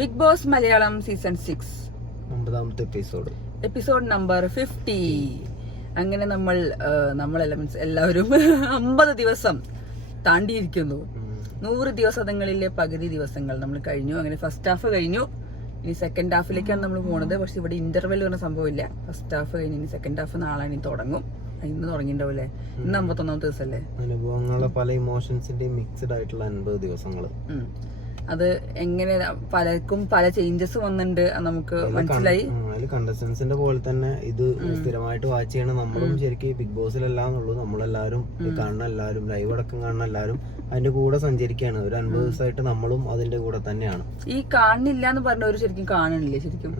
Big Boss Malayalam season 6 9ാമത്തെ episode number 50. അങ്ങനെ നമ്മളെല്ലാം മീൻസ് എല്ലാവരും 50 ദിവസം താണ്ടിയിരിക്കുന്നു. 100 ദിവസങ്ങളിലെ പകുതി ദിവസങ്ങൾ നമ്മൾ കഴിഞ്ഞു. അങ്ങനെ ഫസ്റ്റ് ഹാഫ് കഴിഞ്ഞു. ഇനി സെക്കൻഡ് ഹാഫിലേക്കാണ് നമ്മൾ പോകുന്നത്. പക്ഷെ ഇവിടെ ഇന്റർവെൽ പറഞ്ഞ സംഭവമില്ല. ഫസ്റ്റ് ഹാഫ് കഴിഞ്ഞ് ഇനി സെക്കൻഡ് ഹാഫ് നാളെ ഇനി തുടങ്ങും. ഇന്ന് തുടങ്ങിണ്ടാവൂലേ? ഇന്ന് 51ാമത്തെ ദിവസമല്ലേ? അനുഭവങ്ങളെ പല ഇമോഷൻസിന്റെയും മിക്സ്ഡ് ആയിട്ടുള്ള 50 ദിവസങ്ങൾ. അത് എങ്ങനെ പലർക്കും പല ചേഞ്ചസ് വന്നിട്ടുണ്ട് നമുക്ക് മനസ്സിലായി. കണ്ടസ്റ്റൻസിന്റെ പോലെ തന്നെ ഇത് സ്ഥിരമായിട്ട് വാച്ച് ചെയ്യണം. നമ്മളും ശരിക്കും ബിഗ് ബോസിലല്ലാന്നുള്ളൂ, നമ്മളെല്ലാരും കാണുന്ന എല്ലാവരും ലൈവ് അടക്കം കാണുന്ന എല്ലാവരും അതിന്റെ കൂടെ സഞ്ചരിക്കുകയാണ്. ഒരു 50 ദിവസമായിട്ട് നമ്മളും അതിന്റെ കൂടെ തന്നെയാണ്. ഈ കാണുന്നില്ല എന്ന് പറഞ്ഞവര് ശരിക്കും കാണണില്ലേ? ശരിക്കും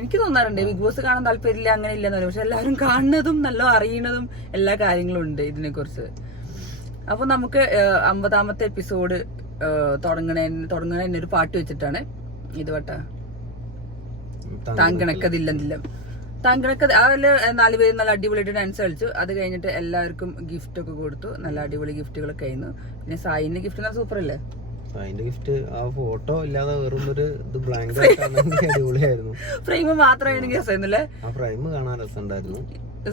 എനിക്ക് തോന്നാറുണ്ട് ബിഗ് ബോസ് കാണാൻ താല്പര്യമില്ല, അങ്ങനെ ഇല്ലെന്ന് പറയും. പക്ഷെ എല്ലാവരും കാണുന്നതും നല്ല അറിയണതും എല്ലാ കാര്യങ്ങളും ഉണ്ട് ഇതിനെ കുറിച്ച്. അപ്പൊ നമുക്ക് 50ാമത്തെ എപ്പിസോഡ് തുടങ്ങണ ഒരു പാട്ട് വെച്ചിട്ടാണ്. ഇത് പാട്ടാ താങ്കണക്കതില്ലെന്നില്ല. താങ്കണക്ക അതില് 4 പേര് നല്ല അടിപൊളിയായിട്ട് ഡാൻസ് കളിച്ചു. അത് കഴിഞ്ഞിട്ട് എല്ലാവർക്കും ഗിഫ്റ്റ് ഒക്കെ കൊടുത്തു. നല്ല അടിപൊളി ഗിഫ്റ്റുകളൊക്കെ ആയിരുന്നു. പിന്നെ സായിന്റെ ഗിഫ്റ്റ് നല്ല സൂപ്പർ അല്ലേ? അതിന്റെ ഗിഫ്റ്റ് ആ ഫോട്ടോ ഇല്ലാതെ വെറും ഒരു ബ്ലാങ്ക് അടിപൊളിയായിരുന്നു. ഫ്രെയിം മാത്രമാണെങ്കിൽ രസമായിരുന്നല്ലേ? ആ ഫ്രെയിം കാണാൻ രസമുണ്ടായിരുന്നു.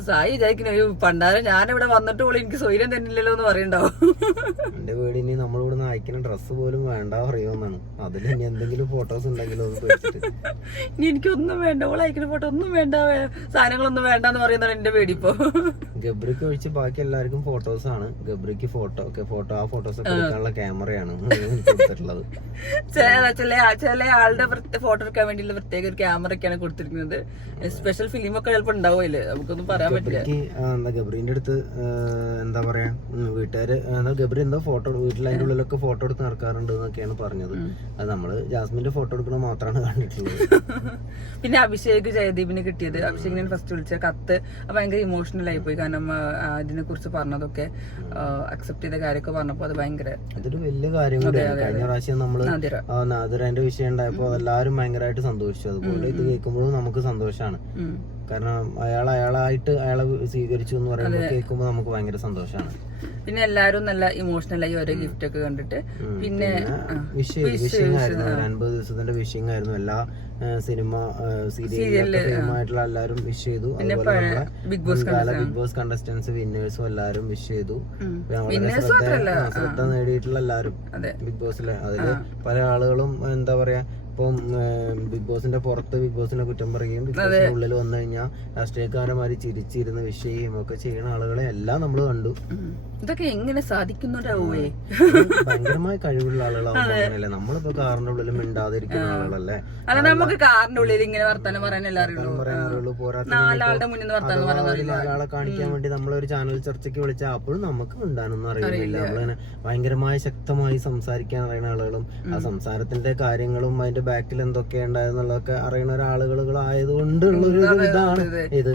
സായി വിചാരിക്കുന്നു പണ്ടാരം ഞാനിവിടെ വന്നിട്ട് പോലും എനിക്ക് സ്വൈര്യം തന്നില്ലല്ലോ എന്ന് പറയണ്ടാവും. എന്റെ വീട് ഇനി നമ്മളിവിടെ അയക്കുന്ന ഡ്രസ്സ് പോലും വേണ്ട പറയുമെന്നാണ്. അതിൽ ഇനി എന്തെങ്കിലും ഫോട്ടോസ് ഉണ്ടെങ്കിലോ ഇനി എനിക്കൊന്നും വേണ്ട, ഓൾ അയക്കുന്ന ഫോട്ടോ ഒന്നും വേണ്ട, സാധനങ്ങളൊന്നും വേണ്ടെന്ന് പറയുന്നതാണ് എന്റെ പേടി ഇപ്പൊ. ഗബ്രിക്ക് ഒഴിച്ച് ബാക്കി എല്ലാവർക്കും ഫോട്ടോസ് ആണ്. ഗബ്രിക്ക് ഫോട്ടോ ആ ഫോട്ടോസ് ഒക്കെ എടുക്കാനുള്ള ക്യാമറയാണ് കൊടുത്തിട്ടുള്ളത്. ചില ആളുടെ ഫോട്ടോ എടുക്കാൻ വേണ്ടിയുള്ള പ്രത്യേക ഒരു ക്യാമറ ഒക്കെയാണ് കൊടുത്തിരിക്കുന്നത്. സ്പെഷ്യൽ ഫിലിം ഒക്കെ ചിലപ്പോൾ ഉണ്ടാവില്ലേ, നമുക്കൊന്നും പറയാൻ പറ്റില്ല. ഗബ്രീന്റെ അടുത്ത് എന്താ പറയാ, വീട്ടുകാര് ഗബ്രി എന്തോ ഫോട്ടോ വീട്ടിൽ അതിന്റെ ഉള്ളിലൊക്കെ ഫോട്ടോ എടുത്ത് നടക്കാറുണ്ട് എന്നൊക്കെയാണ് പറഞ്ഞത്. അത് നമ്മള് ജാസ്മിന്റെ ഫോട്ടോ എടുക്കണ മാത്രമാണ് കണ്ടിട്ടുള്ളത്. പിന്നെ അഭിഷേക് ജയദീപിന് കിട്ടിയത്, അഭിഷേകിനെ ഫസ്റ്റ് വിളിച്ച കത്ത് ഭയങ്കര ഇമോഷണൽ ആയി പോയി. കാരണം ഇതിനെ കുറിച്ച് പറഞ്ഞതൊക്കെ അക്സെപ്റ്റ് ചെയ്ത കാര്യമൊക്കെ പറഞ്ഞപ്പോ അത് ഭയങ്കര അതൊരു വലിയ കാര്യം കൂടിയാണ്. കഴിഞ്ഞ പ്രാവശ്യം നമ്മള് നാദിറന്റെ വിഷയം ഉണ്ടായപ്പോ എല്ലാവരും ഭയങ്കരമായിട്ട് സന്തോഷിച്ചു. അതുപോലെ ഇത് കേൾക്കുമ്പോഴും നമുക്ക് സന്തോഷമാണ്. കാരണം അയാളായിട്ട് അയാളെ സ്വീകരിച്ചു എന്ന് പറയുമ്പോൾ കേൾക്കുമ്പോൾ നമുക്ക് ഭയങ്കര സന്തോഷമാണ്. പിന്നെ എല്ലാരും നല്ല ഇമോഷണലായി ഓരോ ഗിഫ്റ്റ് ഒക്കെ കണ്ടിട്ട് പിന്നെ വിഷിംഗ് ആയിരുന്നു. 50 ദിവസത്തിന്റെ വിഷിംഗ് ആയിരുന്നു. എല്ലാ സിനിമ സീരിയലുമായിട്ടുള്ള എല്ലാരും വിഷ് ചെയ്തു. അതുപോലെ ബിഗ് ബോസ് കണ്ടസ്റ്റൻസ് വിന്നേഴ്സും എല്ലാരും വിഷ് ചെയ്തു. ശ്രദ്ധ നേടിയിട്ടുള്ള എല്ലാരും ബിഗ് ബോസിലെ അതില് പല ആളുകളും എന്താ പറയാ, ഇപ്പം ബിഗ് ബോസിന്റെ പുറത്ത് ബിഗ് ബോസിനെ കുറ്റം പറയുകയും ബിഗ് ബോസിന്റെ ഉള്ളിൽ വന്നു കഴിഞ്ഞാൽ രാഷ്ട്രീയക്കാരന്മാര് ചിരിച്ചിരുന്ന് വിഷയം ഒക്കെ ചെയ്യുന്ന ആളുകളെ എല്ലാം നമ്മൾ കണ്ടു. ഇതൊക്കെ എങ്ങനെ സാധിക്കുന്നവരാവേ? ഭയങ്കരമായ കഴിവുള്ള ആളുകളാവുന്നല്ലേ. നമ്മളിപ്പോ കാറിന്റെ ഉള്ളിൽ മിണ്ടാതിരിക്കുന്ന ആളുകളല്ലേ. അല്ല, നമുക്ക് കാറിന്റെ ഉള്ളിൽ ഇങ്ങനെ വർത്താനം പറയാനല്ലേ അറിയുള്ളൂ. നാലാളുടെ മുന്നിൽ നാലാളെ കാണിക്കാൻ വേണ്ടി നമ്മളൊരു ചാനൽ ചർച്ചയ്ക്ക് വിളിച്ചാൽ അപ്പോഴും നമുക്ക് മിണ്ടാനൊന്നും അറിയില്ല. നമ്മളിങ്ങനെ ഭയങ്കരമായ ശക്തമായി സംസാരിക്കാൻ അറിയുന്ന ആളുകളും ആ സംസാരത്തിന്റെ കാര്യങ്ങളും അതിന്റെ ബാക്കിൽ എന്തൊക്കെ ഉണ്ടായെന്നുള്ളതൊക്കെ അറിയുന്ന ഒരാളുകളായതുകൊണ്ടുള്ളൊരു ഇതാണ് ഇത്.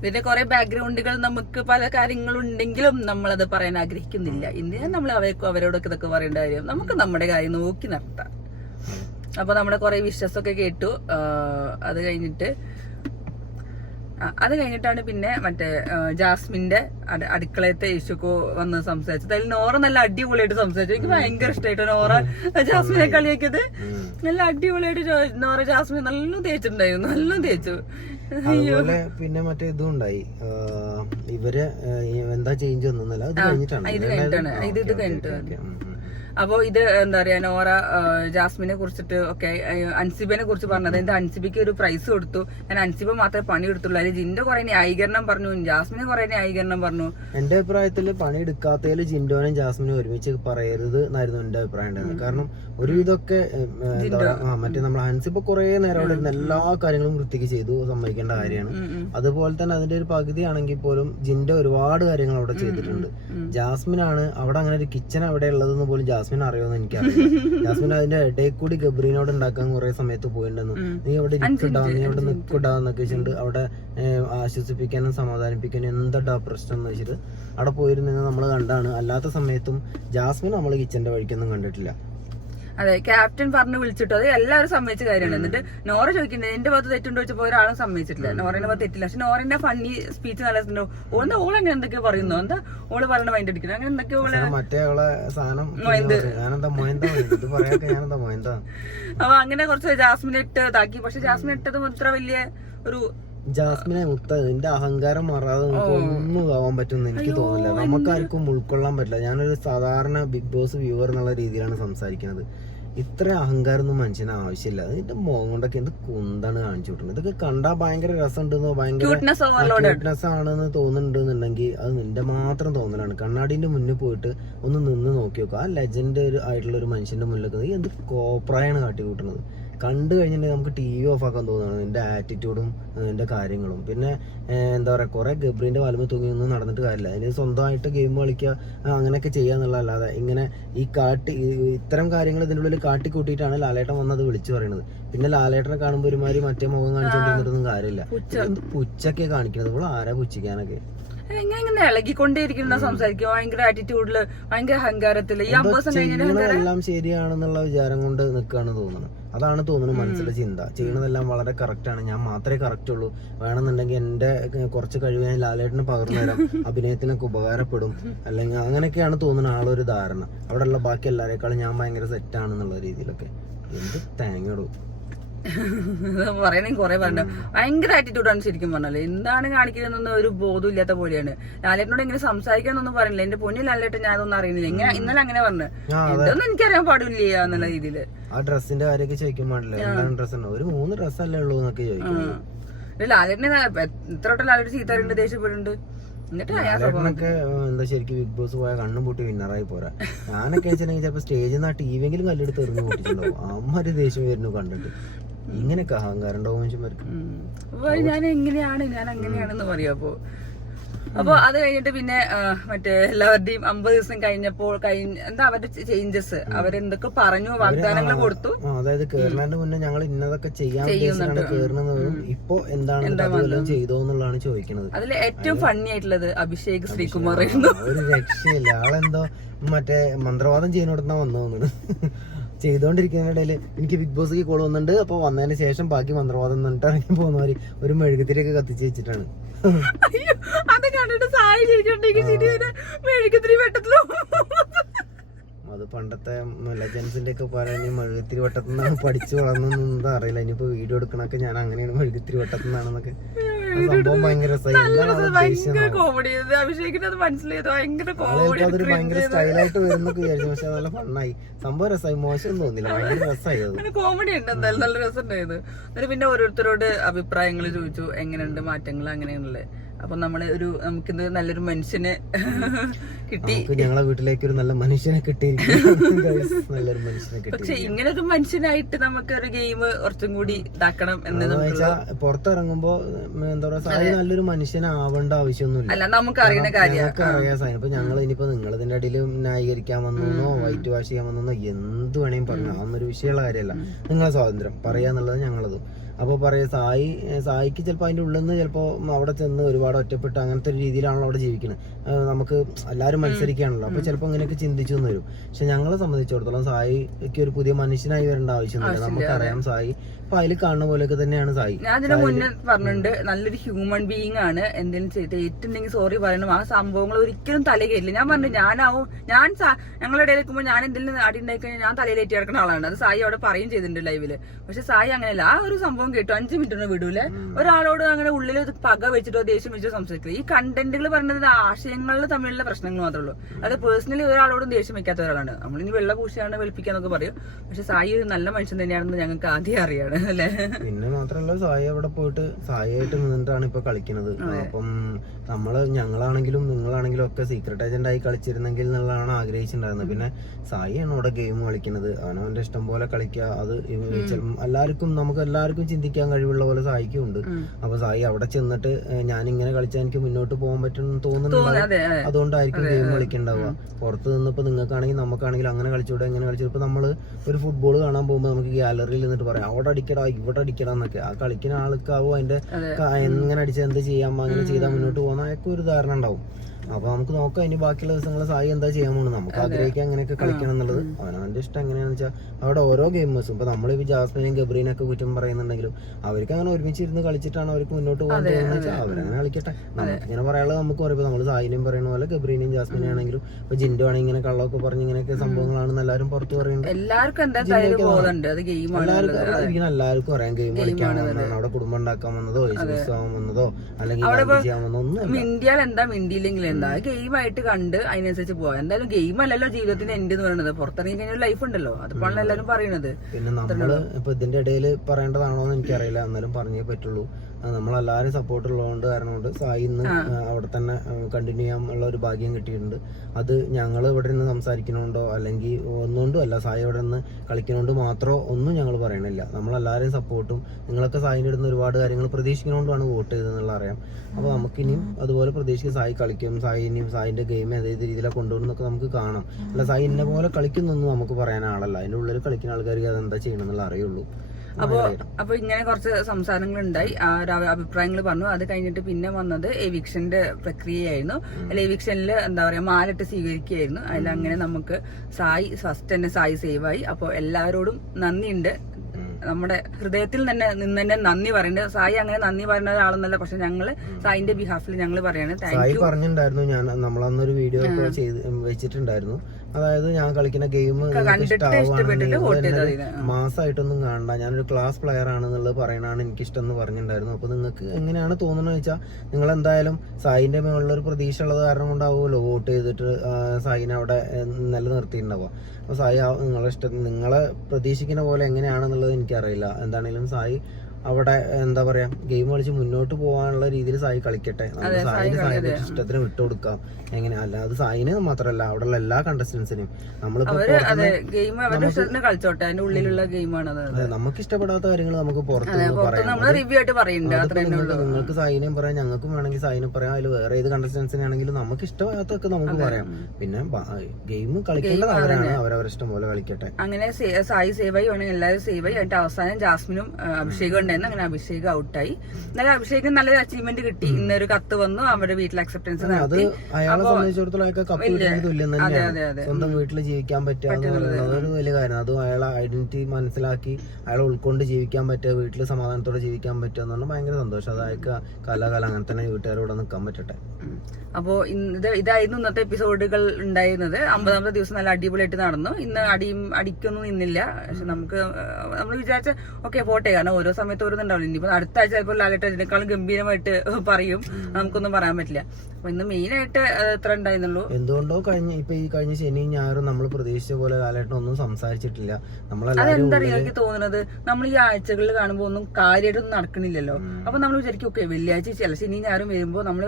ഇതിന്റെ കുറെ ബാക്ക്ഗ്രൗണ്ടുകൾ നമുക്ക് പല കാര്യങ്ങളുണ്ടെങ്കിലും നമ്മളത് പറയാൻ ആഗ്രഹിക്കുന്നില്ല. എന്തിനാ നമ്മൾ അവരോടൊക്കെ ഇതൊക്കെ പറയേണ്ട കാര്യം? നമുക്ക് നമ്മുടെ കാര്യം നോക്കി നടത്താം. അപ്പൊ നമ്മുടെ കുറെ വിശ്വാസമൊക്കെ കേട്ടു. അത് കഴിഞ്ഞിട്ടാണ് പിന്നെ മറ്റേ ജാസ്മിന്റെ അടുക്കളയത്തെ ഇഷ്യൂക്ക് വന്ന് സംസാരിച്ചത്. അതിൽ നോറ നല്ല അടിപൊളിയായിട്ട് സംസാരിച്ചു. എനിക്ക് ഭയങ്കര ഇഷ്ടമായിട്ട് നോറ ജാസ്മിനെ കളിയാക്കിയത്. നല്ല അടിപൊളിയായിട്ട് നോറ ജാസ്മിനെ നല്ലോണം തേച്ചിട്ടുണ്ടായിരുന്നു, നല്ലോണം തേച്ചു. അതുപോലെ പിന്നെ മറ്റേ ഇതും ഉണ്ടായി, ഇവര് എന്താ ചേഞ്ച് വന്നല്ല ഇത് കഴിഞ്ഞിട്ടാണ്. അപ്പൊ ഇത് എന്താ പറയാ, നോറ ജാസ്മിനെ കുറിച്ചിട്ട് ഒക്കെ അൻസിബിനെ കുറിച്ച് പറഞ്ഞത്. എന്റെ അൻസിബിക്ക് ഒരു പ്രൈസ് കൊടുത്തു, ഞാൻ അൻസിബ മാത്രമേ പണി എടുത്തുള്ളൂ. അതിൽ ജിൻഡോ കുറെ ന്യായീകരണം പറഞ്ഞു, ജാസ്മിനെ കുറെ ന്യായീകരണം പറഞ്ഞു. എന്റെ അഭിപ്രായത്തില് പണി എടുക്കാത്തതിൽ ജിൻഡോനും ജാസ്മിനും ഒരുമിച്ച് പറയരുത് എന്നായിരുന്നു എന്റെ അഭിപ്രായം ഉണ്ടായിരുന്നത്. കാരണം ഒരു ഇതൊക്കെ മറ്റേ നമ്മൾ അൻസിബ കുറെ നേരം അവിടെ ഇരുന്ന് എല്ലാ കാര്യങ്ങളും വൃത്തിക്ക് ചെയ്തു, സമ്മതിക്കേണ്ട കാര്യമാണ്. അതുപോലെ തന്നെ അതിന്റെ ഒരു പകുതി ആണെങ്കിൽ പോലും ജിൻഡോ ഒരുപാട് കാര്യങ്ങൾ അവിടെ ചെയ്തിട്ടുണ്ട്. ജാസ്മിനാണ് അവിടെ അങ്ങനെ ഒരു കിച്ചൺ അവിടെ ഉള്ളതെന്ന് പോലും ജാസ്മിൻ അറിയുമെന്ന് എനിക്കറിയാം. ജാസ്മിൻ അതിന്റെ ഇടയിൽ കൂടി ഗബ്രീനോട് ഉണ്ടാക്കാൻ കുറെ സമയത്ത് പോയിട്ടുണ്ടെന്നു. നീ അവിടെ ഇരിക്കണ്ടാ, നീ അവിടെ നിൽക്കണ്ടാന്നൊക്കെ വെച്ചിട്ടുണ്ട്. അവിടെ ആശ്വസിപ്പിക്കാനും സമാധാനിപ്പിക്കാനും എന്താ പ്രശ്നം എന്ന് വെച്ചിട്ട് അവിടെ പോയിരുന്നെങ്കിൽ നമ്മൾ കണ്ടാണ്. അല്ലാത്ത സമയത്തും ജാസ്മിൻ നമ്മൾ കിച്ചന്റെ വഴിക്കൊന്നും കണ്ടിട്ടില്ല. അതെ, ക്യാപ്റ്റൻ പറഞ്ഞ് വിളിച്ചിട്ടു. അത് എല്ലാവരും സമ്മതിച്ച കാര്യമാണ്. എന്നിട്ട് നോറ ചോദിക്കുന്നത് എന്റെ ഭാഗത്ത് തെറ്റുണ്ടോ ചോദിച്ചപ്പോ ഒരാളും സമ്മതിച്ചിട്ടില്ല. നോറിന്റെ ഭാഗത്ത് തെറ്റില്ല. പക്ഷെ നോറിന്റെ ഫണ്ണി സ്പീച്ച് നല്ല ഓൾ അങ്ങനെ എന്തൊക്കെയോ പറയുന്നു. എന്താ ഓള് പറയണ മൈൻഡ് അടിക്കണം, അങ്ങനെ എന്തൊക്കെയോ മറ്റേ സാധനം. അപ്പൊ അങ്ങനെ കുറച്ച് ജാസ്മിൻ ഇട്ട് ഇതാക്കി. പക്ഷെ ജാസ്മിൻ ഇട്ടത് ഇത്ര വലിയ ഒരു ജാസ്മിനെ നിന്റെ അഹങ്കാരം മാറാതെ നമുക്ക് ഒന്നും ആവാൻ പറ്റുമെന്ന് എനിക്ക് തോന്നുന്നില്ല. നമുക്കാർക്കും ഉൾക്കൊള്ളാൻ പറ്റില്ല. ഞാനൊരു സാധാരണ ബിഗ് ബോസ് വ്യൂവർ എന്നുള്ള രീതിയിലാണ് സംസാരിക്കുന്നത്. ഇത്ര അഹങ്കാരം ഒന്നും മനുഷ്യന് ആവശ്യമില്ല. അതിന്റെ മുഖം കൊണ്ടൊക്കെ എന്ത് കുന്താണ് കാണിച്ചു വിട്ടുന്നത്. ഇതൊക്കെ കണ്ടാൽ ഭയങ്കര രസമുണ്ടെന്നോ ഭയങ്കര ക്യൂട്ട്നെസ് ആണെന്ന് തോന്നുന്നുണ്ടെന്നുണ്ടെങ്കിൽ അത് നിന്റെ മാത്രം തോന്നലാണ്. കണ്ണാടിന്റെ മുന്നിൽ പോയിട്ട് ഒന്ന് നിന്ന് നോക്കി നോക്കുക. ആ ലെജൻഡ് ആയിട്ടുള്ള ഒരു മനുഷ്യന്റെ മുന്നിലൊക്കെ എന്ത് കോപ്രായാണ് കാട്ടി കൂട്ടുന്നത്. കണ്ടു കഴിഞ്ഞിട്ടുണ്ടെങ്കിൽ നമുക്ക് TV ഓഫ് ആക്കാൻ തോന്നുന്നു. നിന്റെ ആറ്റിറ്റ്യൂഡും നിന്റെ കാര്യങ്ങളും. പിന്നെ എന്താ പറയുക, കുറെ ഗബ്രീന്റെ വലമ തൂങ്ങിയൊന്നും നടന്നിട്ട് കാര്യമില്ല. അതിന് സ്വന്തമായിട്ട് ഗെയിം കളിക്കുക അങ്ങനെയൊക്കെ ചെയ്യാന്നുള്ളതല്ലാതെ ഇങ്ങനെ ഇത്തരം കാര്യങ്ങൾ ഇതിൻ്റെ ഉള്ളിൽ കാട്ടിക്കൂട്ടിയിട്ടാണ് ലാലേട്ടൻ വന്നത് വിളിച്ചു പറയുന്നത്. പിന്നെ ലാലേട്ടനെ കാണുമ്പോൾ ഒരുമാതിരി മറ്റേ മുഖം കാണിച്ചുകൊണ്ടിരുന്നതൊന്നും കാര്യമില്ല. പുച്ചൊക്കെ കാണിക്കുന്നത്. ഇപ്പോൾ ആരാ പുച്ഛിക്കാനൊക്കെ എങ്ങനെ ഇളകിക്കൊണ്ടേയിരിക്കുന്ന സംസാരിക്കുക, ഭയങ്കര ആറ്റിറ്റ്യൂഡില്, ഭയങ്കര അഹങ്കാരത്തില്. ഈ 50 ദിവസം ചെയ്യുന്നതെല്ലാം ശരിയാണെന്നുള്ള വിചാരം കൊണ്ട് നിൽക്കുകയാണ് തോന്നുന്നത്. അതാണ് തോന്നുന്നു മനസ്സിലെ ചിന്ത. ചെയ്യുന്നതെല്ലാം വളരെ കറക്റ്റ് ആണ്, ഞാൻ മാത്രമേ കറക്റ്റ് ഉള്ളൂ, വേണമെന്നുണ്ടെങ്കിൽ എന്റെ കുറച്ച് കഴിവ് ഞാൻ ലാലേട്ടന് പകർന്നു തരാം, അഭിനയത്തിനൊക്കെ ഉപകാരപ്പെടും, അല്ലെങ്കിൽ അങ്ങനെയൊക്കെയാണ് തോന്നുന്ന ആളൊരു ധാരണ. അവിടെയുള്ള ബാക്കി എല്ലാവരെക്കാളും ഞാൻ ഭയങ്കര സെറ്റാണെന്നുള്ള രീതിയിലൊക്കെ. എന്ത് തേങ്ങയിടും പറയണെങ്കിൽ കുറെ പറഞ്ഞു. ഭയങ്കര ആറ്റിറ്റ്യൂഡാണ് ശരിക്കും പറഞ്ഞാല്. എന്താണ് കാണിക്കുന്നതെന്നൊന്നും ഒരു ബോധം ഇല്ലാത്ത പോലെയാണ്. ലാലേട്ടനോട് എങ്ങനെ സംസാരിക്കാന്നൊന്നും പറയുന്നില്ല. എന്റെ പൊന്നിൽ ലാലേട്ടൻ ഞാൻ അതൊന്നും അറിയുന്നില്ല. ഇന്നലെ അങ്ങനെ പറഞ്ഞു, ഇതൊന്നും എനിക്കറിയാൻ പാടില്ല എന്നുള്ള രീതിയില്. ആ ഡ്രസ്സിന്റെ കാര്യമൊക്കെ ചോദിക്കാൻ പാടില്ല. എന്താണ് ഡ്രസ്? ഒരു 3 ഡ്രസ്സല്ലേ ഉള്ളൂ എന്നൊക്കെ ചോദിക്കും. ലാലേട്ടനെ എത്ര വട്ടം ലാലേട്ട് ചീത്തറുണ്ട്, ദേഷ്യപ്പെടുന്നുണ്ട്. ലാലേട്ടനൊക്കെ എന്താ ശരിക്കും ബിഗ് ബോസ് പോയ കണ്ണും പൂട്ടി വിന്നറായി പോരാ. ഞാനൊക്കെ വെച്ചിട്ടുണ്ടെങ്കിൽ ചിലപ്പോ സ്റ്റേജിൽ നിന്ന് ആ TV എങ്കിലും കല്ലെടുത്ത് എറിഞ്ഞു കൂട്ടിട്ടുണ്ടാവും. അമ്മൊരു ദേഷ്യം വരുന്നു കണ്ടിട്ട്. ഇങ്ങനെയൊക്കെ അഹങ്കാരം ഉണ്ടാവും മനുഷ്യന്മാർക്ക്. ഞാൻ എങ്ങനെയാണ്, ഞാൻ അങ്ങനെയാണെന്ന് പറയാ. അപ്പൊ അത് കഴിഞ്ഞിട്ട് പിന്നെ മറ്റേ എല്ലാവരുടെയും 50 ദിവസം കഴിഞ്ഞപ്പോൾ എന്താ അവരുടെ ചേഞ്ചസ്, അവരെന്തൊക്കെ പറഞ്ഞു, വാഗ്ദാനങ്ങൾ കൊടുത്തു. അതായത് കേരളത്തിന്റെ മുന്നേ ഞങ്ങൾ ഇന്നതൊക്കെ ചെയ്യാൻ കേറുന്നതും ഇപ്പൊ എന്താണ് ചെയ്തോന്നുള്ളതാണ് ചോദിക്കുന്നത്. അതിൽ ഏറ്റവും ഫണ്ണി ആയിട്ടുള്ളത് അഭിഷേക് ശ്രീകുമാർ ആയിരുന്നു. ഒരു രക്ഷയില്ല. ആളെന്തോ മറ്റേ മന്ത്രവാദം ചെയ്യുന്നിടത്താ വന്നു തോന്നുന്നു. ചെയ്തോണ്ടിരിക്കുന്നതിനിടയിൽ എനിക്ക് ബിഗ് ബോസിക്ക് കോൾ വന്നിട്ടുണ്ട്, അപ്പൊ വന്നതിന് ശേഷം ബാക്കി മന്ത്രവാദം എന്നിട്ട് ഇറങ്ങി പോകുന്നവര് ഒരു മെഴുകുതിരിയൊക്കെ കത്തിച്ച് വെച്ചിട്ടാണ്. അത് കണ്ടിട്ട് സായി മെഴുകുതിരി വെട്ടത്തിലോ. അത് പണ്ടത്തെ ലെജൻസിന്റെ ഒക്കെ പറയാൻ മെഴുകുത്തിരി വട്ടത്തുനിന്നാണ് പഠിച്ചു വളർന്നൊന്നും എന്താ അറിയില്ല. ഇനിയിപ്പോ വീഡിയോ എടുക്കണൊക്കെ ഞാൻ അങ്ങനെയാണ് മെഴുകുത്തിരി വട്ടത്തുനിന്നാണെന്നൊക്കെ. സംഭവം ഭയങ്കര അതൊരു ഭയങ്കര സ്റ്റൈലായിട്ട് വരുന്നൊക്കെ വിചാരിച്ചു. പക്ഷെ നല്ല ഫണ്ണായി സംഭവം. രസമായി, മോശം തോന്നില്ല, ഭയങ്കര രസമായി. അത് കോമഡി ഉണ്ട്, എന്തായാലും നല്ല രസം ഉണ്ടായത്. എന്നിട്ട് പിന്നെ ഓരോരുത്തരോട് അഭിപ്രായങ്ങൾ ചോദിച്ചു, എങ്ങനെയുണ്ട് മാറ്റങ്ങൾ അങ്ങനെയാണല്ലേ. അപ്പൊ നമുക്കിത് നല്ലൊരു മനുഷ്യനെ കിട്ടി. ഞങ്ങളെ വീട്ടിലേക്ക് ഒരു നല്ല മനുഷ്യനെ കിട്ടിയിരിക്കും. നല്ലൊരു മനുഷ്യനെ കിട്ടി. പക്ഷെ ഇങ്ങനെ ഒരു മനുഷ്യനായിട്ട് നമുക്ക് ഒരു ഗെയിം കുറച്ചും കൂടി ഇതാക്കണം എന്ന് പുറത്തിറങ്ങുമ്പോ എന്താ പറയാ, സായി നല്ലൊരു മനുഷ്യനാവേണ്ട ആവശ്യമൊന്നുമില്ല. അല്ല, നമുക്ക് അറിയുന്ന കാര്യം അറിയാൻ സാധനം. ഇപ്പൊ ഞങ്ങൾ ഇനിയിപ്പോ നിങ്ങൾ ഇതിന്റെ അടിയിൽ ന്യായീകരിക്കാൻ വന്നോ വൈറ്റ് വാഷ് ചെയ്യാൻ വന്നോ എന്ത് വേണമെങ്കിലും പറഞ്ഞു. അതൊന്നൊരു വിഷയമുള്ള കാര്യമല്ല. നിങ്ങളെ സ്വാതന്ത്ര്യം പറയാന്നുള്ളത് ഞങ്ങളത്. അപ്പോൾ പറയാം, സായിക്ക് ചിലപ്പോൾ അതിൻ്റെ ഉള്ളിൽ നിന്ന് ചിലപ്പോൾ അവിടെ ചെന്ന് ഒരുപാട് ഒറ്റപ്പെട്ട് അങ്ങനത്തെ ഒരു രീതിയിലാണല്ലോ അവിടെ ജീവിക്കുന്നത്. നമുക്ക് എല്ലാവരും മത്സരിക്കുകയാണല്ലോ. അപ്പോൾ ചിലപ്പോൾ ഇങ്ങനെയൊക്കെ ചിന്തിച്ചു എന്ന് വരും. പക്ഷെ ഞങ്ങളെ സംബന്ധിച്ചിടത്തോളം സായിക്ക് ഒരു പുതിയ മനുഷ്യനായി വരേണ്ട ആവശ്യമൊന്നുമില്ല. നമുക്കറിയാം സായി അപ്പൊ അതിൽ കാണുന്ന പോലെയൊക്കെ തന്നെയാണ് സായി. ഞാൻ അതിന് മുന്നേ പറഞ്ഞിട്ടുണ്ട്, നല്ലൊരു ഹ്യൂമൻ ബീങ് ആണ്. എന്തെങ്കിലും ചെയ്തിട്ടുണ്ടെങ്കിൽ സോറി പറയണം. ആ സംഭവങ്ങൾ ഒരിക്കലും തലകേറില്ല. ഞാൻ പറഞ്ഞു, ഞങ്ങളുടെ ഇടയിൽ നിൽക്കുമ്പോൾ ഞാൻ എന്തെങ്കിലും അടി ഉണ്ടായി കഴിഞ്ഞാൽ ഞാൻ തലയിലേറ്റി കിടക്കുന്ന ആളാണ്. അത് സായി അവിടെ പറയും ചെയ്തിട്ടുണ്ട് ലൈവില്. പക്ഷെ സായി അങ്ങനെയല്ല. ആ ഒരു സംഭവം കേട്ടു 5 മിനിറ്റിന് വിടൂലെ. ഒരാളോട് അങ്ങനെ ഉള്ളിൽ പക വെച്ചിട്ടോ ദേഷ്യം വെച്ചിട്ടോ സംസാരിക്കില്ല. ഈ കണ്ടന്റുകൾ പറയുന്നത് ആശയങ്ങളിൽ തമ്മിലുള്ള പ്രശ്നങ്ങൾ മാത്രമേ ഉള്ളൂ. അത് പേഴ്സണലി ഒരാളോടും ദേഷ്യം വെക്കാത്ത ഒരാളാണ്. നമ്മളിനി വെള്ള പൂശിയാണ് വെളുപ്പിക്കാന്നൊക്കെ പറയും. പക്ഷെ സായി ഒരു നല്ല മനുഷ്യൻ തന്നെയാണെന്ന് ഞങ്ങൾക്ക് ആദ്യം അറിയാണ് അല്ലെ. പിന്നെ മാത്രമല്ല, സായി അവിടെ പോയിട്ട് സായിയായിട്ട് നിന്നിട്ടാണ് ഇപ്പൊ കളിക്കുന്നത്. അപ്പം ഞങ്ങളാണെങ്കിലും നിങ്ങളാണെങ്കിലും ഒക്കെ സീക്രട്ട് ഏജന്റ് ആയി കളിച്ചിരുന്നെങ്കിൽ എന്നുള്ളതാണ് ആഗ്രഹിച്ചിട്ടുണ്ടായിരുന്നത്. പിന്നെ സായിയാണ് അവിടെ ഗെയിം കളിക്കുന്നത്. അവനവന്റെ ഇഷ്ടം പോലെ കളിക്കുക. അത് നമുക്ക് എല്ലാവർക്കും ചിന്തിക്കാൻ കഴിവുള്ള പോലെ സായിക്കും ഉണ്ട്. അപ്പൊ സായി അവിടെ ചെന്നിട്ട് ഞാൻ ഇങ്ങനെ കളിച്ചാൽ എനിക്ക് മുന്നോട്ട് പോകാൻ പറ്റും തോന്നുന്നുണ്ട്. അതുകൊണ്ടായിരിക്കും ഗെയിം കളിക്കണ്ടാവുക. പുറത്ത് നിന്നിപ്പോ നിങ്ങൾക്കാണെങ്കിൽ നമുക്കാണെങ്കിലും അങ്ങനെ കളിച്ചൂടെ എങ്ങനെ കളിച്ചു. ഇപ്പൊ നമ്മള് ഒരു ഫുട്ബോൾ കാണാൻ പോകുമ്പോൾ നമുക്ക് ഗാലറിയിൽ നിന്നിട്ട് പറയാം അവിടെ അടിക്കടാ ഇവിടെ അടിക്കടാ എന്നൊക്കെ. ആ കളിക്കുന്ന ആൾക്കാവും അതിന്റെ എങ്ങനെ അടിച്ചാൽ എന്ത് ചെയ്യാം അങ്ങനെ ചെയ്താൽ മുന്നോട്ട് പോകുന്ന അതൊക്കെ ഒരു ധാരണ ഉണ്ടാവും. അപ്പൊ നമുക്ക് നോക്കാം ഇനി ബാക്കിയുള്ള ദിവസങ്ങൾ സായി എന്താ ചെയ്യാൻ പോകുന്നത്. നമുക്ക് ആഗ്രഹിക്കാം അങ്ങനെയൊക്കെ കളിക്കണം എന്നുള്ളത്. അവനവന്റെ ഇഷ്ടം എങ്ങനെയാണെന്ന് വെച്ചാൽ അവിടെ ഓരോ ഗെയിമേഴ്സും ഇപ്പൊ നമ്മളിപ്പോ ജാസ്മിനെയും ഗബ്രീനൊക്കെ കുറ്റം പറയുന്നുണ്ടെങ്കിലും അവർക്ക് അങ്ങനെ ഒരുമിച്ചിരുന്ന് കളിച്ചിട്ടാണ് അവർക്ക് മുന്നോട്ട് പോകാൻ തോന്നുന്നത് വെച്ചാൽ അവരങ്ങനെ കളിക്കട്ടെ. നമുക്ക് ഇങ്ങനെ പറയാനുള്ളത് നമുക്ക് പറയും. നമ്മൾ സായിനെയും പറയുന്ന പോലെ ഗബ്രീനെയും ജാസ്മിനെ ആണെങ്കിലും ഇപ്പൊ ജിൻഡോ ആണെങ്കിൽ ഇങ്ങനെ കള്ളമൊക്കെ പറഞ്ഞ് ഇങ്ങനെയൊക്കെ സംഭവങ്ങളാണെന്ന് എല്ലാവരും പുറത്ത് പറയുന്നുണ്ട്. എല്ലാവർക്കും എല്ലാവർക്കും അറിയാം ഗെയിം കളിക്കാൻ വന്നതാണ്, അവിടെ കുടുംബം ഉണ്ടാക്കാൻ വന്നതോ ആവാൻ വന്നതോ അല്ലെങ്കിൽ ചെയ്യാൻ വന്നതോ ഒന്നും ഇന്ത്യയിൽ എന്താ ഇന്ത്യയിലെങ്കിൽ എന്താ ഗെയിമായിട്ട് കണ്ട് അതിനനുസരിച്ച് പോവാം. എന്തായാലും ഗെയിം അല്ലല്ലോ ജീവിതത്തിന്റെ എൻഡ് എന്ന് പറയുന്നത്. പുറത്തിറങ്ങി കഴിഞ്ഞാൽ ലൈഫ് ഉണ്ടല്ലോ, അതിപ്പോഴാണ് എല്ലാവരും പറയുന്നത്. പിന്നെ നമ്മള് ഇപ്പൊ ഇതിന്റെ ഇടയിൽ പറയേണ്ടതാണോ എന്ന് എനിക്കറിയില്ല, എന്നാലും പറഞ്ഞേ പറ്റുള്ളൂ. നമ്മളെല്ലാവരും സപ്പോർട്ട് ഉള്ളതുകൊണ്ട് കാരണം കൊണ്ട് സായി ഇന്ന് അവിടെ തന്നെ കണ്ടിന്യൂ ചെയ്യാനുള്ള ഒരു ഭാഗ്യം കിട്ടിയിട്ടുണ്ട്. അത് ഞങ്ങൾ ഇവിടെ നിന്ന് സംസാരിക്കണോണ്ടോ അല്ലെങ്കിൽ ഒന്നുകൊണ്ടും അല്ല, സായി ഇവിടെ നിന്ന് കളിക്കണോണ്ട് മാത്രമോ ഒന്നും ഞങ്ങൾ പറയണില്ല. നമ്മളെല്ലാവരും സപ്പോർട്ടും നിങ്ങളൊക്കെ സായിൻ്റെ അടുത്ത് ഒരുപാട് കാര്യങ്ങൾ പ്രതീക്ഷിക്കണോണ്ടാണ് വോട്ട് ചെയ്തതെന്നുള്ള അറിയാം. അപ്പോൾ നമുക്കിനിയും അതുപോലെ പ്രതീക്ഷിക്കും സായി കളിക്കും, സായി ഇനിയും സായിൻ്റെ ഗെയിം ഏത് രീതിയിലാണ് കൊണ്ടുപോകുന്നതൊക്കെ നമുക്ക് കാണാം. അല്ല സായി ഇന്ന പോലെ കളിക്കുന്നൊന്നും നമുക്ക് പറയാൻ ആളല്ല, അതിൻ്റെ ഉള്ളിൽ കളിക്കുന്ന ആൾക്കാർക്ക് അതെന്താ ചെയ്യണമെന്നുള്ള അറിയുള്ളൂ. അപ്പൊ ഇങ്ങനെ കുറച്ച് സംസാരങ്ങൾ ഉണ്ടായി, അഭിപ്രായങ്ങൾ പറഞ്ഞു. അത് കഴിഞ്ഞിട്ട് പിന്നെ വന്നത് എവിക്ഷന്റെ പ്രക്രിയയായിരുന്നു. അല്ല എവിക്ഷനിൽ എന്താ പറയാ മാലിട്ട് സ്വീകരിക്കുകയായിരുന്നു. അതിലങ്ങനെ നമുക്ക് സായി ഫസ്റ്റ് തന്നെ സായി സേവായി. അപ്പോൾ എല്ലാവരോടും നന്ദിയുണ്ട്. നമ്മുടെ ഹൃദയത്തിൽ നിന്ന് തന്നെ നന്ദി പറയുന്നുണ്ട്. സായി അങ്ങനെ നന്ദി പറയുന്ന ഒരാളെന്നല്ല, പക്ഷെ ഞങ്ങള് സായിന്റെ ബിഹാഫിൽ ഞങ്ങൾ പറയാണ് സായി പറഞ്ഞിട്ടുണ്ടായിരുന്നു. ഞാൻ നമ്മളന്നൊരു വീഡിയോ ചെയ്ത് വെച്ചിട്ടുണ്ടായിരുന്നു. അതായത് ഞാൻ കളിക്കുന്ന ഗെയിം മാസമായിട്ടൊന്നും കാണണ്ട, ഞാനൊരു ക്ലാസ് പ്ലെയർ ആണെന്നുള്ളത് പറയണതാണ് എനിക്കിഷ്ടം എന്ന് പറഞ്ഞിട്ടുണ്ടായിരുന്നു. അപ്പൊ നിങ്ങൾക്ക് എങ്ങനെയാണ് തോന്നുന്നത് വെച്ചാൽ നിങ്ങൾ എന്തായാലും സായിന്റെ മേലുള്ളൊരു പ്രതീക്ഷ ഉള്ളത് കാരണം കൊണ്ടാവുമല്ലോ വോട്ട് ചെയ്തിട്ട് സായിനെ അവിടെ നിലനിർത്തിയിട്ടുണ്ടാവുക. അപ്പൊ സായി നിങ്ങളെ ഇഷ്ടം നിങ്ങളെ പ്രതീക്ഷിക്കുന്ന പോലെ എങ്ങനെയാണെന്നുള്ളത് എനിക്കറിയില്ല. എന്താണെങ്കിലും സായി അവിടെ എന്താ പറയാ ഗെയിം കളിച്ച് മുന്നോട്ട് പോകാനുള്ള രീതിയിൽ സായി കളിക്കട്ടെ. സായിന്റെ ഇഷ്ടത്തിന് വിട്ടുകൊടുക്കാം. എങ്ങനെ അല്ല അത് സായിന് മാത്രമല്ല അവിടെയുള്ള എല്ലാ കണ്ടസ്റ്റൻസിനും നമ്മളിപ്പോ നമുക്ക് ഇഷ്ടപ്പെടാത്ത കാര്യങ്ങൾ നമുക്ക് പുറത്ത് നിങ്ങൾക്ക് സായിനെയും പറയാം, ഞങ്ങൾക്കും വേണമെങ്കിൽ സായിനെ പറയാം. അതിൽ വേറെ ഏത് കണ്ടസ്റ്റൻസിനെ ആണെങ്കിലും നമുക്ക് ഇഷ്ടമാകാത്തൊക്കെ നമുക്ക് പറയാം. പിന്നെ ഗെയിം കളിക്കേണ്ടത് അവരാണ്, അവരവരുടെ ഇഷ്ടം പോലെ കളിക്കട്ടെ. അങ്ങനെ സായി സേവായി വേണമെങ്കിൽ എല്ലാവരും സേവായി. എന്നിട്ട് അവസാനം ജാസ്മിനും അഭിഷേകം ഉണ്ടായിരുന്നു. അങ്ങനെ അഭിഷേകം ഔട്ടായി. എന്നാലും അഭിഷേകം നല്ലൊരു അച്ചീവ്മെന്റ് കിട്ടി. ഇന്നൊരു കത്ത് വന്നു, അവരുടെ വീട്ടിൽ അക്സെപ്റ്റൻസ് അത് അയാളെ സംബന്ധിച്ചിടത്തോളം കപ്പ് കിട്ടുന്നത് തുല്യം തന്നെയാണ്. സ്വന്തം വീട്ടിൽ ജീവിക്കാൻ പറ്റുക അതൊരു വലിയ കാര്യം. അതും അയാളെ ഐഡന്റിറ്റി മനസ്സിലാക്കി അയാളെ ഉൾക്കൊണ്ട് ജീവിക്കാൻ പറ്റുക, വീട്ടിൽ സമാധാനത്തോടെ ജീവിക്കാൻ പറ്റുക എന്ന് പറഞ്ഞാൽ ഭയങ്കര സന്തോഷം. അതായത് കാലാകാലം അങ്ങനെ തന്നെ വീട്ടുകാരോടെ നിൽക്കാൻ പറ്റട്ടെ. അപ്പോ ഇതായിരുന്നു ഇന്നത്തെ എപ്പിസോഡുകൾ ഉണ്ടായിരുന്നത്. 50ാമത്തെ ദിവസം നല്ല അടിപൊളിയായിട്ട് നടന്നു. ഇന്ന് അടിക്കൊന്നും നിന്നില്ല. പക്ഷെ നമ്മൾ വിചാരിച്ച ഓക്കെ പോട്ടെ, കാരണം ഓരോ സമയത്ത് ഓരോന്നുണ്ടാവില്ല. ഇനിയിപ്പോ അടുത്ത ആഴ്ച ചിലപ്പോൾ ലാലേട്ടൻ ഇതിനേക്കാളും ഗംഭീരമായിട്ട് പറയും, നമുക്കൊന്നും പറയാൻ പറ്റില്ല. അപ്പൊ ഇന്ന് മെയിൻ ആയിട്ട് എത്ര ഉണ്ടായിരുന്നുള്ളൂ. എന്തുകൊണ്ടോ ഈ കഴിഞ്ഞ ശനിയും ഞായറും നമ്മൾ പ്രതീക്ഷിച്ച പോലെ ലാലേട്ടൻ ഒന്നും സംസാരിച്ചിട്ടില്ല. അതെന്താ അറിയാം എനിക്ക് തോന്നുന്നത്, നമ്മൾ ഈ ആഴ്ചകളിൽ കാണുമ്പോൾ ഒന്നും കാര്യമായിട്ടൊന്നും നടക്കണില്ലല്ലോ. അപ്പൊ നമ്മൾ വിചാരിക്കും ഓക്കെ വെള്ളിയാഴ്ച ചില ശനിയും ഞായറും വരുമ്പോൾ നമ്മൾ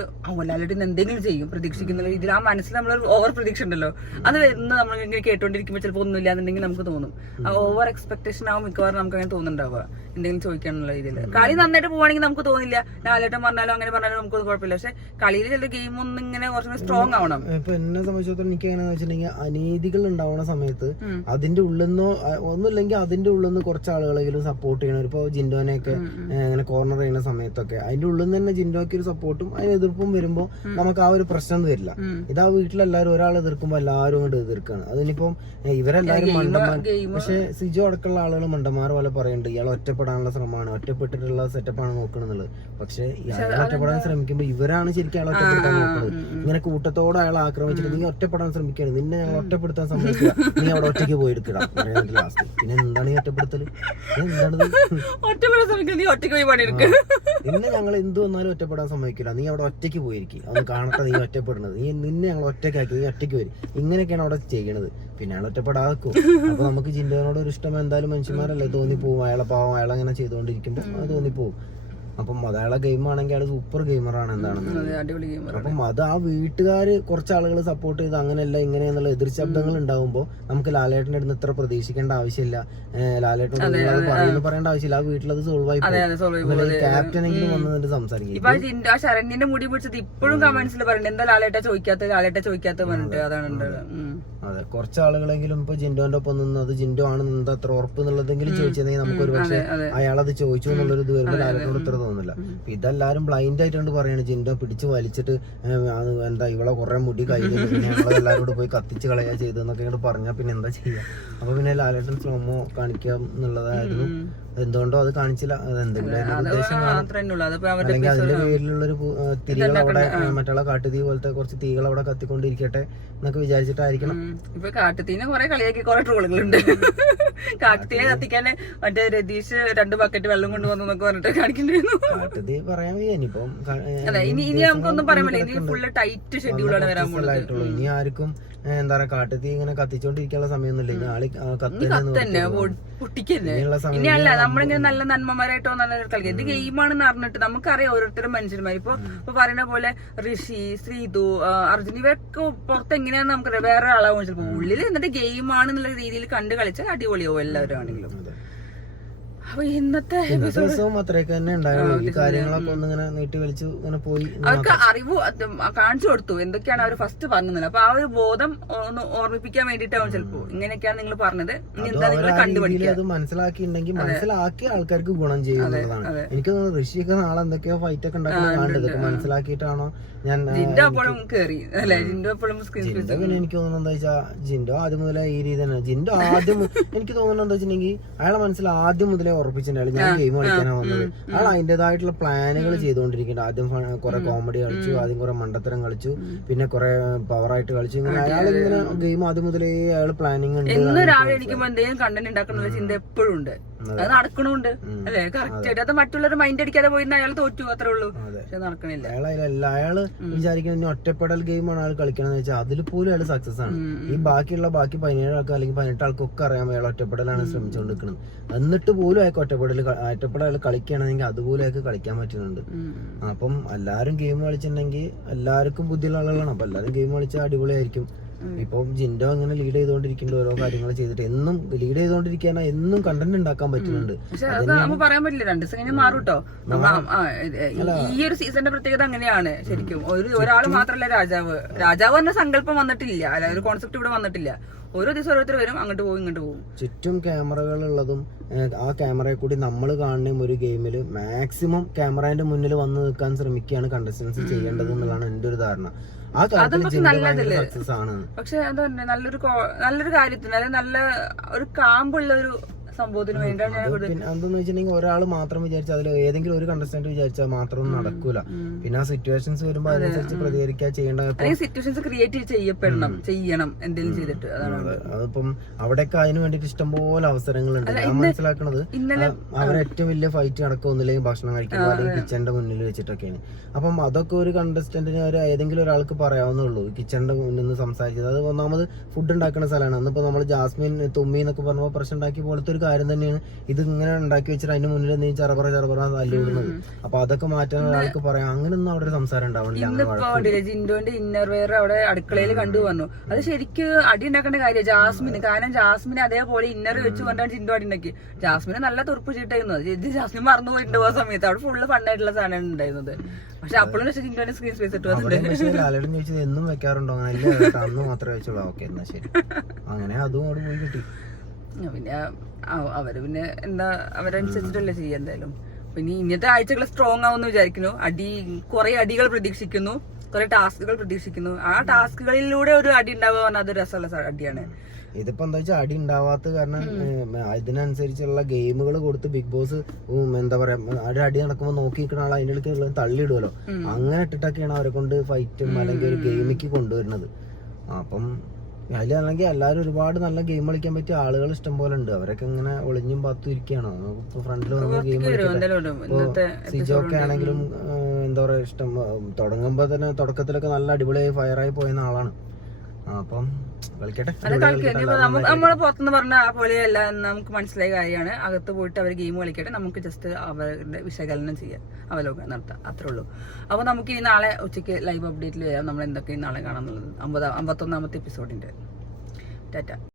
ലാലേട്ടൻ എന്തെങ്കിലും ചെയ്യും പ്രതീക്ഷിക്കുന്ന രീതിയിൽ. ആ മനസ്സിൽ നമ്മളൊരു ഓവർ പ്രതീക്ഷ ഉണ്ടല്ലോ, അത് വരുന്ന നമ്മൾ ഇങ്ങനെ കേട്ടോണ്ടിരിക്കുമ്പോൾ ചിലപ്പോൾ ഒന്നും ഇല്ലാന്നുണ്ടെങ്കിൽ നമുക്ക് തോന്നും. ആ ഓവർ എക്സ്പെക്ടേഷൻ ആവും മിക്കവാറും നമുക്ക് അങ്ങനെ തോന്നുന്നുണ്ടാവുക എന്തെങ്കിലും ചോദിക്കാനുള്ള രീതിയിൽ. കളി നന്നായിട്ട് പോവാണെങ്കിൽ നമുക്ക് തോന്നില്ല, ലാലേട്ടൻ പറഞ്ഞാലും അങ്ങനെ പറഞ്ഞാലും നമുക്കൊന്നും കുഴപ്പമില്ല. പക്ഷെ കളിയിൽ ചില ഗെയിം ഒന്നും ഇങ്ങനെ കുറച്ചും സ്ട്രോങ് ആവണം. ഇപ്പൊ എന്നെ സംബന്ധിച്ചിടത്തോളം എനിക്ക് എങ്ങനെയാന്ന് വെച്ചിട്ടുണ്ടെങ്കിൽ അനീതികൾ ഉണ്ടാവുന്ന സമയത്ത് അതിന്റെ ഉള്ളിൽ നിന്നോ ഒന്നുമില്ലെങ്കിൽ അതിന്റെ ഉള്ളിൽ നിന്ന് കുറച്ച് ആളുകളെങ്കിലും സപ്പോർട്ട് ചെയ്യണം. ഇപ്പൊ ജിൻഡോനെയൊക്കെ അങ്ങനെ കോർണർ ചെയ്യുന്ന സമയത്തൊക്കെ അതിന്റെ ഉള്ളിൽ നിന്ന് തന്നെ ജിൻഡോക്ക് ഒരു സപ്പോർട്ടും അതിന് എതിർപ്പും വരുമ്പോൾ നമുക്ക് ആ ഒരു പ്രശ്നം വരില്ല. ഇതാ വീട്ടിലെല്ലാവരും ഒരാൾ എതിർക്കുമ്പോൾ എല്ലാവരും അങ്ങോട്ട് എതിർക്കാണ്. അതിനിപ്പം ഇവരെല്ലാവരും മണ്ടന്മാർ, പക്ഷെ സിജോ അടക്കമുള്ള ആളുകൾ മണ്ടന്മാർ പോലെ പറയുന്നുണ്ട് ഇയാൾ ഒറ്റപ്പെടാനുള്ള ശ്രമമാണ്, ഒറ്റപ്പെട്ടിട്ടുള്ള സെറ്റപ്പാണ് നോക്കണെന്നുള്ളത്. പക്ഷെ അയാൾ ഒറ്റപ്പെടാൻ ശ്രമിക്കുമ്പോൾ ഇവരാണ് ശരിക്കും അയാൾ ഒറ്റപ്പെടുത്താൻ നോക്കുന്നത്. ഇങ്ങനെ കൂട്ടത്തോടെ അയാൾ ആക്രമിച്ചിട്ട് നീ ഒറ്റപ്പെടാൻ ശ്രമിക്കുകയാണ്, നിന്നെ ഞങ്ങൾ ഒറ്റപ്പെടുത്താൻ ശ്രമിക്കുക, നീ അവിടെ ഒറ്റയ്ക്ക് പോയെടുക്കണം പറയുന്നത് ലാസ്റ്റ്. പിന്നെ എന്താണ് ഈ ഒറ്റപ്പെടുത്തല്? എന്താണത്? നിന്നെ ഞങ്ങൾ എന്ത് വന്നാലും ഒറ്റപ്പെടാൻ സമ്മതിക്കില്ല, നീ അവിടെ ഒറ്റയ്ക്ക് പോയിരിക്കും, അത് കാണട്ടെ നീ ഒറ്റപ്പെടുന്നത്, നിന്നെ ഞങ്ങൾ ഒറ്റയ്ക്കാക്കി, നീ ഒറ്റയ്ക്ക് വരും. ഇങ്ങനെയൊക്കെയാണ് അവിടെ ചെയ്യണത്. പിന്നെ അയാൾ ഒറ്റപ്പെടാക്കും. അപ്പൊ നമുക്ക് ജിൻഡോനോട് ഒരു ഇഷ്ടം എന്തായാലും മനുഷ്യന്മാരല്ലേ, തോന്നിപ്പോവും. അയാളെ പാവം അയാളെ അങ്ങനെ ചെയ്തുകൊണ്ടിരിക്കുമ്പോൾ അത് തോന്നിപ്പോവും. അപ്പം അയാളെ ഗെയിം ആണെങ്കിൽ അയാൾ സൂപ്പർ ഗെയിമറാണ് എന്താണെന്ന്. അപ്പം അത് ആ വീട്ടുകാര് കുറച്ച് ആളുകൾ സപ്പോർട്ട് ചെയ്ത് അങ്ങനെയല്ല ഇങ്ങനെയെന്നുള്ള എതിർ ശബ്ദങ്ങൾ ഉണ്ടാകുമ്പോൾ നമുക്ക് ലാലേട്ടൻ്റെ അടുത്ത് ഇത്ര പ്രതീക്ഷിക്കേണ്ട ആവശ്യമില്ല, ലാലേട്ടൻ പറയേണ്ട ആവശ്യമില്ല. ആ വീട്ടിലത് സോൾവ് ആയി പോകും. ക്യാപ്റ്റനെങ്കിലും വന്നതിന്റെ സംസാരിക്കും. ശരണ്യന്റെ മുടി പിടിച്ചത് ഇപ്പോഴും കമന്റ്സിൽ പറയുന്നത് എന്താ ലാലേട്ട ചോദിക്കാത്ത പറഞ്ഞിട്ട്. അതാണ് അതെ, കുറച്ച് ആളുകളെങ്കിലും ഇപ്പൊ ജിൻഡോന്റെ ഒപ്പം നിന്നത് ജിൻഡോ ആണ് എന്താ അത്ര ഉറപ്പ് എന്നുള്ളതെങ്കിലും ചോദിച്ചെങ്കിൽ നമുക്ക് ഒരു പക്ഷേ അയാളത് ചോദിച്ചു എന്നുള്ളൊരു ഇത് വരുമ്പോൾ ലാലേട്ടനോട് ഇത്ര തോന്നും. തോന്നുന്നില്ല. ഇതെല്ലാരും ബ്ലൈൻഡ് ആയിട്ടുണ്ട് പറയാണ് ജിൻഡോ പിടിച്ച് വലിച്ചിട്ട് എന്താ ഇവളെ കുറെ മുടി കഴിഞ്ഞു പിന്നെ ഞങ്ങളെല്ലാവരോട് പോയി കത്തിച്ച് കളയാ ചെയ്തെന്നൊക്കെ ഇങ്ങോട്ട് പറഞ്ഞാൽ പിന്നെ എന്താ ചെയ്യാ. അപ്പൊ പിന്നെ ലാലേട്ടൻ സ്ലോമോ കാണിക്കാം എന്നുള്ളതായിരുന്നു. എന്തുകൊണ്ടോ അത് കാണിച്ചില്ല. എന്തെങ്കിലും ഉദ്ദേശം അല്ലെങ്കിൽ അതിന്റെ പേരിലുള്ളൊരു തിരികൾ അവിടെ മറ്റുള്ള കാട്ടുതീ പോലത്തെ കുറച്ച് തീകൾ അവിടെ കത്തിക്കൊണ്ടിരിക്കട്ടെ എന്നൊക്കെ വിചാരിച്ചിട്ടായിരിക്കണം. ഇപ്പൊ കാട്ടുതീനെ കുറെ കളിയാക്കി കുറെ ട്രോളുകളുണ്ട്. കാട്ടുതീയെ കത്തിക്കാന് മറ്റേ രതീഷ് 2 ബക്കറ്റ് വെള്ളം കൊണ്ടുവന്നു എന്നൊക്കെ പറഞ്ഞിട്ട് കാണിക്കണ്ടായിരുന്നു. കാട്ടുതീ പറയാൻ വയ്യ. ഇനിയിപ്പം ഇനി നമുക്കൊന്നും പറയാൻ പറ്റില്ല. ഇനി ഫുള്ള് ടൈറ്റ് ഷെഡ്യൂളാണ് വരാൻ പോകുന്നത്. ഇനി ആർക്കും എന്താ പറയാ കാട്ടുതീ ഇങ്ങനെ കത്തിച്ചോണ്ടിരിക്കാനുള്ള സമയമൊന്നുമില്ല. ഇനി ആള് കത്തന്നെ പൊട്ടിക്കന്നെ. ഇനിയല്ല നമ്മളിങ്ങനെ നല്ല നന്മമാരായിട്ടോ നല്ല കളിക്കുക. ഇത് ഗെയിമാണെന്ന് അറിഞ്ഞിട്ട് നമുക്കറിയാം ഓരോരുത്തരും മനുഷ്യന്മാർ. ഇപ്പൊ പറയുന്ന പോലെ ഋഷി, ശ്രീതു, അർജുൻ ഇവരൊക്കെ പുറത്ത് എങ്ങനെയാന്ന് നമുക്കറിയാം. വേറെ ആളാവും ചിലപ്പോ. ഉള്ളിൽ എന്നിട്ട് ഗെയിമാണെന്നുള്ള രീതിയിൽ കണ്ടു കളിച്ചാൽ അടിപൊളിയാവും എല്ലാവരും ആണെങ്കിലും. അപ്പൊ ഇന്നത്തെ ദിവസവും അത്രയൊക്കെ തന്നെ ഉണ്ടായുള്ളൂ. ഈ കാര്യങ്ങളൊക്കെ ഒന്നിങ്ങനെ നീട്ടി വലിച്ചു ഇങ്ങനെ പോയി. അവർക്ക് അറിവ് കാണിച്ചു കൊടുത്തു എന്തൊക്കെയാണ് അവർ ഫസ്റ്റ് പറഞ്ഞത്. അപ്പൊ ആ ഒരു ബോധം ഒന്ന് ഓർമ്മിപ്പിക്കാൻ വേണ്ടിയിട്ടാവും ചിലപ്പോ ഇങ്ങനെയൊക്കെയാണ് നിങ്ങൾ പറഞ്ഞത്. ഇനി എന്താ നിങ്ങൾ കണ്ടുപിടിക്കുക. അത് മനസ്സിലാക്കിയിട്ടുണ്ടെങ്കിൽ മനസ്സിലാക്കിയ ആൾക്കാർക്ക് ഗുണം ചെയ്യുന്നതാണ്. എനിക്ക് തോന്നുന്നു ഋഷിയൊക്കെ നാളെ എന്തൊക്കെയോ ഫൈറ്റ് ഒക്കെ ഉണ്ടാക്കുന്നത് കാണേണ്ടത് മനസ്സിലാക്കിയിട്ടാണോ ഞാൻ ജിൻഡോ എപ്പോഴും കയറി അല്ലെ. ജിൻഡോ എപ്പോഴും പിന്നെ എനിക്ക് തോന്നുന്നത് എന്താ വെച്ചാൽ ജിൻഡോ ആദ്യം മുതലേ ഈ രീതി തന്നെ. ജിൻഡോ ആദ്യം എനിക്ക് തോന്നുന്നത് എന്താ വെച്ചിട്ടുണ്ടെങ്കിൽ അയാളെ മനസ്സിൽ ആദ്യം മുതലേ ഉറപ്പിച്ചിട്ടുണ്ടായിരുന്നു ഞാൻ ഗെയിം കളിക്കാനാ വന്നത്. അയാൾ അതിന്റേതായിട്ടുള്ള പ്ലാനുകൾ ചെയ്തുകൊണ്ടിരിക്കുന്നുണ്ട്. ആദ്യം കുറെ കോമഡി കളിച്ചു, ആദ്യം കുറെ മണ്ടത്തരം കളിച്ചു, പിന്നെ കുറെ പവറായിട്ട് കളിച്ചു. ഇങ്ങനെ അയാൾ ഇങ്ങനെ ഗെയിം ആദ്യം മുതലേ അയാൾ പ്ലാനിങ് ഉണ്ട്. ഇന്ന് രാവിലെ എണീക്കുമ്പോ എന്തെങ്കിലും കണ്ടന്റ് ഉണ്ടാക്കുന്ന ചിന്ത എപ്പോഴും ഉണ്ട്. അത് നടക്കണുണ്ട് അല്ലെ. കറക്റ്റ് ആയിട്ട് അത് മറ്റുള്ളവർ മൈൻഡ് അടിക്കാതെ പോയിരുന്ന അയാൾ തോറ്റു അത്രേ ഉള്ളൂ. പക്ഷെ നടക്കണില്ല. അയാള് വിചാരിക്കുന്ന ഒറ്റപ്പെടൽ ഗെയിമാണ് അയാൾ കളിക്കണമെന്ന് വെച്ചാൽ അതിൽ പോലും അയാൾ സക്സസ് ആണ്. ഈ ബാക്കി 17 ആൾക്ക് അല്ലെങ്കിൽ 18 ആൾക്കൊക്കെ അറിയാം അയാൾ ഒറ്റപ്പെടലാണ് ശ്രമിച്ചുകൊണ്ടിരിക്കുന്നത്. എന്നിട്ട് പോലും അയാൾക്ക് ഒറ്റപ്പെടൽ അയാൾ കളിക്കുകയാണെങ്കിൽ അതുപോലെ അയാൾക്ക് കളിക്കാൻ പറ്റുന്നുണ്ട്. അപ്പം എല്ലാരും ഗെയിം കളിച്ചിട്ടുണ്ടെങ്കിൽ എല്ലാവർക്കും ബുദ്ധിയുള്ള ആളുകളാണ്. അപ്പൊ എല്ലാരും ഗെയിം കളിച്ചാൽ അടിപൊളിയായിരിക്കും. ഇപ്പം ജിൻഡോ അങ്ങനെ ലീഡ് ചെയ്തോണ്ടിരിക്കുന്നുണ്ട്. ഓരോ കാര്യങ്ങൾ ചെയ്തിട്ട് എന്നും ലീഡ് ചെയ്തോണ്ടിരിക്കാനാ എന്നും കണ്ടന്റ് ഉണ്ടാക്കാൻ പറ്റുന്നുണ്ട്. പറയാൻ പറ്റില്ല 2 ദിവസം കഴിഞ്ഞാൽ മാറൂട്ടോ. ഈ ഒരു സീസണിന്റെ പ്രത്യേകത അങ്ങനെയാണ് ശരിക്കും. ഒരാൾ മാത്രമല്ല രാജാവ് എന്ന സങ്കല്പം വന്നിട്ടില്ല. അല്ല ഒരു കോൺസെപ്റ്റ് ഇവിടെ വന്നിട്ടില്ല. ഓരോ ദിവസം ഓരോരുത്തർ വരും, അങ്ങോട്ട് പോകും ഇങ്ങോട്ട് പോകും. ചുറ്റും ക്യാമറകൾ ഉള്ളതും ആ ക്യാമറയെ കൂടി നമ്മൾ കാണുന്ന ഒരു ഗെയിമില് മാക്സിമം ക്യാമറയുടെ മുന്നിൽ വന്ന് നിൽക്കാൻ ശ്രമിക്കുകയാണ് കണ്ടസ്റ്റൻസ് ചെയ്യേണ്ടത് എന്നുള്ളതാണ് എന്റെ ഒരു ധാരണ. പക്ഷെ എന്താ നല്ലൊരു കാര്യത്തിന് അതായത് നല്ല ഒരു കാമ്പുള്ള ഒരു സംഭവത്തിന് വേണ്ടിയാണ് ഞാൻ എന്താന്ന് വെച്ചിട്ടുണ്ടെങ്കിൽ ഒരാൾ മാത്രം വിചാരിച്ചാൽ അതിൽ ഏതെങ്കിലും ഒരു കണ്ടസ്റ്റന്റ് വിചാരിച്ചാൽ മാത്രം നടക്കൂല. പിന്നെ ആ സിറ്റുവേഷൻസ് വരുമ്പോ അതിനനുസരിച്ച് പ്രതികരിക്കാൻ ചെയ്യേണ്ട സിറ്റുവേഷൻസ് ക്രിയേറ്റ് ചെയ്യണം എന്തെങ്കിലും ചെയ്തിട്ട്. അതിപ്പം അവിടെയൊക്കെ അതിന് വേണ്ടിട്ട് ഇഷ്ടംപോലെ അവസരങ്ങളുണ്ട്. ഞാൻ മനസ്സിലാക്കണത് അവരേറ്റവും വലിയ ഫൈറ്റ് നടക്കൊന്നുമില്ലെങ്കിൽ ഭക്ഷണം കഴിക്കുമ്പോൾ അല്ലെങ്കിൽ കിച്ചന്റെ മുന്നിൽ വെച്ചിട്ടൊക്കെയാണ്. അപ്പം അതൊക്കെ ഒരു കണ്ടസ്റ്റന്റിന് ഏതെങ്കിലും ഒരാൾക്ക് പറയാവുന്നുള്ളൂ. കിച്ചന്റെ മുന്നിൽ നിന്ന് സംസാരിച്ചത് അത് ഒന്നാമത് ഫുഡ് ഉണ്ടാക്കുന്ന സ്ഥലമാണ്. അന്നിപ്പോ നമ്മൾ ജാസ്മിൻ തുമ്മി എന്നൊക്കെ പറഞ്ഞപ്പോൾ പ്രശ്നം ഉണ്ടാക്കി പോലത്തെ ഒരു കാര്യം തന്നെയാണ് ഇത്. ഇങ്ങനെ ഉണ്ടാക്കി വെച്ചിട്ട് അതിന്റെ മുന്നിൽ നീ ചെറുപറ തല്ലിവിടുന്നത്. അപ്പൊ അതൊക്കെ മാറ്റാൻ ഒരാൾക്ക് പറയാം. അങ്ങനെയൊന്നും അവിടെ ഒരു സംസാരം ഉണ്ടാവണില്ല. ജിൻഡോന്റെ ഇന്നർവെയർ അവിടെ അടുക്കളയിൽ കണ്ടു വന്നു. അത് ശരിക്കും അടി ഉണ്ടാക്കേണ്ട കാര്യം ജാസ്മിന്. കാരണം ജാസ്മിന് അതേപോലെ ഇന്നർ വെച്ച് കൊണ്ടാണ് ജിൻഡോ അടി ഉണ്ടാക്കി. ജാസ്മിന് നല്ല തുറപ്പ് ചീട്ടായിരുന്നു. ജാസ്മിൻ മറന്നു പോയിട്ടുണ്ടോ ആ സമയത്ത്. അവിടെ ഫുള്ള് ഫണ്ണായിട്ടുള്ള സാധനമാണ് ഉണ്ടായിരുന്നത്. പക്ഷെ അപ്പോഴും ജിൻഡോന്റെ സ്ക്രീൻ സ്പേസ് ഇട്ടു ലാലേട്ടൻ ചോദിച്ചത് എന്നും വെക്കാറുണ്ടോ? അങ്ങനെ അന്ന് മാത്രമേ വെച്ചോളൂ. ഓക്കെ എന്നാ ശരി. അങ്ങനെ അതും അവിടെ പോയി കിട്ടി. പിന്നെ അവര് പിന്നെ എന്താ അവരനുസരിച്ചിട്ടല്ലേ ചെയ്യാ. എന്തായാലും പിന്നെ ഇന്നത്തെ ആഴ്ചകൾ സ്ട്രോങ് ആവുമെന്ന് വിചാരിക്കുന്നു. കുറെ അടികൾ പ്രതീക്ഷിക്കുന്നു, കുറെ ടാസ്കുകൾ പ്രതീക്ഷിക്കുന്നു. ആ ടാസ്കുകളിലൂടെ ഒരു അടി ഉണ്ടാവുക പറഞ്ഞാൽ അത് രസമുള്ള അടിയാണ്. ഇതിപ്പോ എന്താ വെച്ചാൽ അടി ഉണ്ടാവാത്ത കാരണം ഇതിനനുസരിച്ചുള്ള ഗെയിമുകൾ കൊടുത്ത് ബിഗ് ബോസ് എന്താ പറയാ ഒരു അടി നടക്കുമ്പോ നോക്കി നിൽക്കുന്ന ആൾ അതിൻ്റെ ഇടയ്ക്ക് തള്ളിയിടുമല്ലോ. അങ്ങനെ ഇട്ടിട്ടൊക്കെയാണ് അവരെ കൊണ്ട് ഫൈറ്റും അല്ലെങ്കിൽ ഒരു ഗെയിമിക്ക് കൊണ്ടുവരുന്നത്. അപ്പം അതിലാണെങ്കിൽ എല്ലാവരും ഒരുപാട് നല്ല ഗെയിം കളിക്കാൻ പറ്റിയ ആളുകൾ ഇഷ്ടം പോലെ ഉണ്ട്. അവരൊക്കെ ഇങ്ങനെ ഒളിഞ്ഞും പാത്തും ഇരിക്കുകയാണോ. ഫ്രണ്ടിൽ വന്ന് ഗെയിം സിജോക്കെ ആണെങ്കിലും എന്താ പറയാ ഇഷ്ടം തുടങ്ങുമ്പോ തന്നെ തുടക്കത്തിലൊക്കെ നല്ല അടിപൊളിയായി ഫയറായി പോയുന്ന ആളാണ്. അപ്പം കളിക്കട്ടെ. നമ്മള് പുറത്തുനിന്ന് പറഞ്ഞ ആ പോലെയല്ല നമുക്ക് മനസ്സിലായ കാര്യമാണ്. അകത്ത് പോയിട്ട് അവർ ഗെയിം കളിക്കട്ടെ, നമുക്ക് ജസ്റ്റ് അവരുടെ വിശകലനം ചെയ്യാം, അവലോകനം നടത്താം, അത്രേ ഉള്ളൂ. അപ്പൊ നമുക്ക് ഇനി നാളെ ഉച്ചയ്ക്ക് ലൈവ് അപ്ഡേറ്റിൽ വരാം. നമ്മൾ എന്തൊക്കെ നാളെ കാണാന്നുള്ളത് 51ാമത്തെ എപ്പിസോഡിന്റെ. ടാറ്റ.